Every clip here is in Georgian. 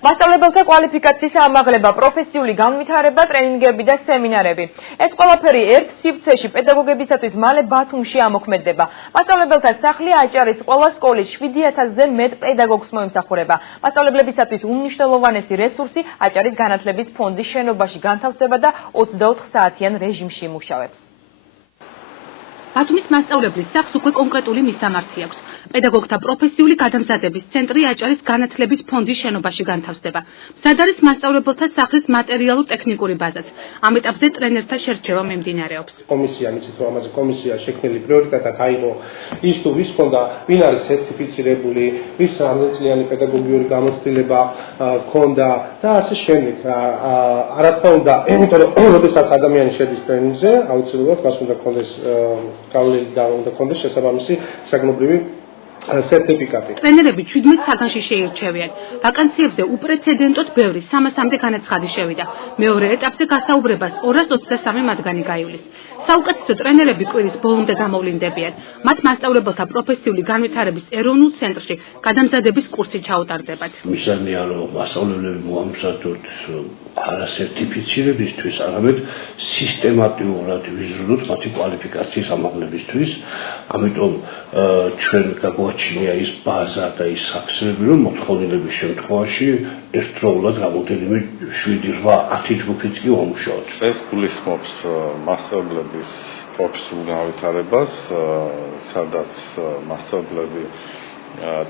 მასწავლებელთა კვალიფიკაციის ამაღლება, პროფესიული განვითარება, ტრენინგები და სემინარები. ეს ყველაფერი ერთ სივრცეში პედაგოგებისათვის მალე ბათუმში ამოქმედდება. მასწავლებელთა სახლი აჭარის ყველა სკოლის 7000-ზე მეტ პედაგოგს მოიმსახურება. მასწავლებლებისათვის უმნიშვნელოვანესი რესურსი აჭარის განათლების ფონდის შენობაში განთავსდება და 24 საათიან რეჟიმში იმუშავებს. ბათუმის მასწავლებლის სახლს უკვე კონკრეტული მისამართი აქვს. პედაგოგთა პროფესიული გადამზადების ცენტრი აჭარის განათლების ფონდის შენობაში განთავსდება. მზად არის მასწავლებელთა სახლის მატერიალურ-ტექნიკური ბაზაც. ამ ეტაპზე ტრენერთა შერჩევა მიმდინარეობს. კომისია, მიცით რომ ამაზე კომისია შექმნილი პრიორიტეტად აიღო ის თუ ვის ჰქონდა, ვინ არის სერტიფიცირებული, ვის რამდენწლიანი პედაგოგიური გამოცდილება ჰქონდა და ასე შემდეგ. რა თქმა უნდა, იმიტომ რომ როდესაც ადამიანი შედის ტრენინგზე, აუცილებლად მას უნდა ჰქონდეს გავლილი და უნდა ჰქონდეს შესაბამისი საგნობრივი სერტიფიკატი. ტრენერები 17 საგანში შეირჩევიან. ვაკანციებზე უპრეცედენტოდ ბევრი 300-მდე განაცხადი შევიდა. მეორე ეტაპზე გასაუბრებას 223 მათგანი გაივლის. საუკეთესო ტრენერები კვირის ბოლომდე გამოვლინდებიან. მათ მასწავლებელთა პროფესიული განვითარების ეროვნულ ცენტრში გადამზადების კურსი ჩაუტარდებათ. მიზანია რომ მასწავლებლები მოამზადოთ არა სერტიფიცირებისთვის, არამედ სისტემატიურად ვიზრუნოთ მათი კვალიფიკაციის ამაღლებისთვის. ამიტომ ჩვენ გაგვაჩნია ის ბაზა და ის საქმეები, რომ მოთხოვნილების შემთხვევაში ერთდროულად რამოდენიმე 7-8 ჯგუფიც კი ვამუშავოთ. ეს გულისხმობს მასწავლებლების პროფესიულ განვითარებას, სადაც მასწავლებლები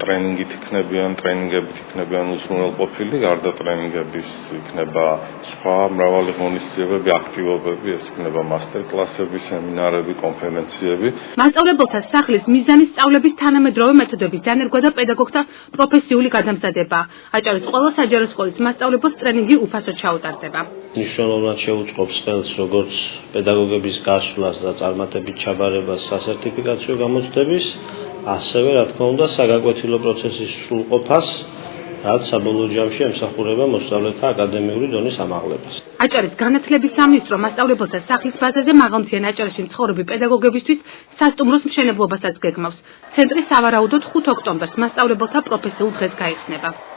ტრენინგით იქნებიან, ტრენინგებით იქნებიან უზრუნველყოფილი, გარდა ტრენინგების იქნება სხვა მრავალი ღონისძიებები, აქტივობები, ეს იქნება მასტერკლასები, სემინარები, კონფერენციები. მასწავლებელთა სახლის მიზანი სწავლების თანამედროვე მეთოდების დანერგვა და პედაგოგთა პროფესიული გადამზადება. აჭარის ყველა საჯარო სკოლის მასწავლებელს ტრენინგი უფასოდ ჩაუტარდება. მნიშვნელოვნად შეუწყობს ხელს როგორც პედაგოგების გასვლას და წარმატებით ჩაბარებას სასერტიფიკაციო გამოცდების, ასევე რა თქმა უნდა საგაკვეთილო პროცესის სრულყოფას, რაც საბოლოო ჯამში ემსახურება მოსწავლეთა აკადემიური დონის ამაღლებას. აჭარის განათლების სამინისტრო მასწავლებელთა სახლის ბაზაზე მაღალმთიან აჭარაში მცხოვრები პედაგოგებისთვის სასტუმროს მშენებლობასაც გეგმავს. ცენტრი სავარაუდოდ 5 ოქტომბერს მასწავლებელთა პროფესიულ დღეს გაიხსნება.